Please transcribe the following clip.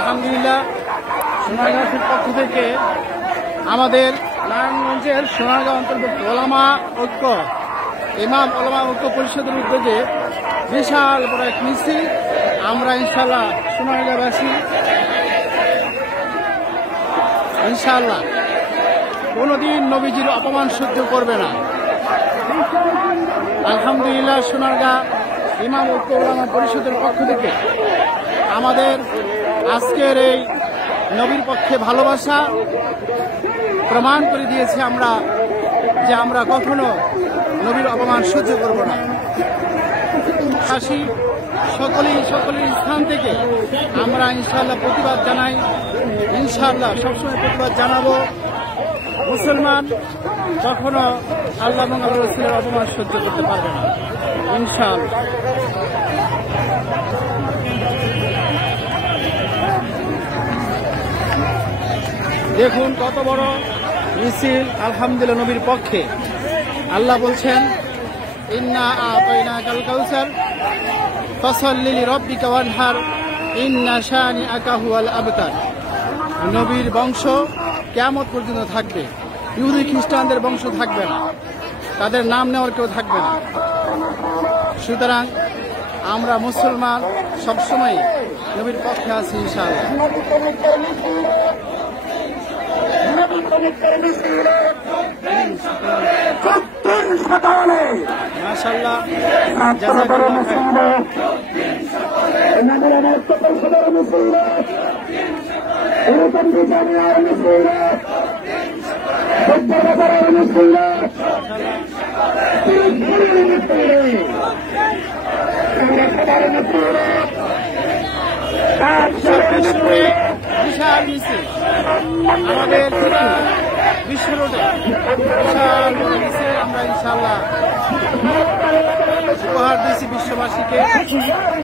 আলহামদুলিল্লাহ সোনারগাঁওয়ের পক্ষ থেকে আমাদের নারায়ণগঞ্জের সোনারগাঁও অন্তর্ভুক্ত ওলামা ঐক্য ইমাম ওলামা ঐক্য পরিষদের উদ্যোগে বিশাল বড় এক মিছিল। আমরা ইনশাআল্লাহ সোনারগাঁওবাসী ইনশাআল্লাহ কোনোদিন নবীজির অপমান সহ্য করবে না। আলহামদুলিল্লাহ সোনারগাঁও ইমাম ঐক্য ওলামা পরিষদের পক্ষ থেকে আমাদের আজকের এই নবীর পক্ষে ভালোবাসা প্রমাণ করে দিয়েছি আমরা যে আমরা কখনো নবীর অপমান সহ্য করব না। সকলেই স্থান থেকে আমরা ইনশাআল্লাহ প্রতিবাদ জানাই, ইনশাআল্লাহ সবসময় প্রতিবাদ জানাবো। মুসলমান কখনো আল্লাহ এবং আল্লাহর রাসূলের অপমান সহ্য করতে পারবে না ইনশাআল্লাহ। দেখুন কত বড় মিছিল আলহামদুলিল্লাহ নবীর পক্ষে। আল্লাহ বলছেন ইন্না আতাইনাকাল কাউসার ফাসাল্লি লিরাব্বিকা ওয়ানহার ইন্না শানিআকা হুয়াল আবতার। নবীর বংশ কিয়ামত পর্যন্ত থাকবে, ইহুদি খ্রিস্টানদের বংশ থাকবে না, তাদের নাম নেওয়ার কেউ থাকবে না। সুতরাং আমরা মুসলমান সবসময় নবীর পক্ষে আছি ইনশাআল্লাহ। মাশাআল্লাহ জাযাকাল্লাহু খাইর। বিশাল মিছিল আমাদের বিশ্ব রোডে বিশাল মিছিল আমরা ইনশাআল্লাহ উপহার দিয়েছি বিশ্ববাসীকে।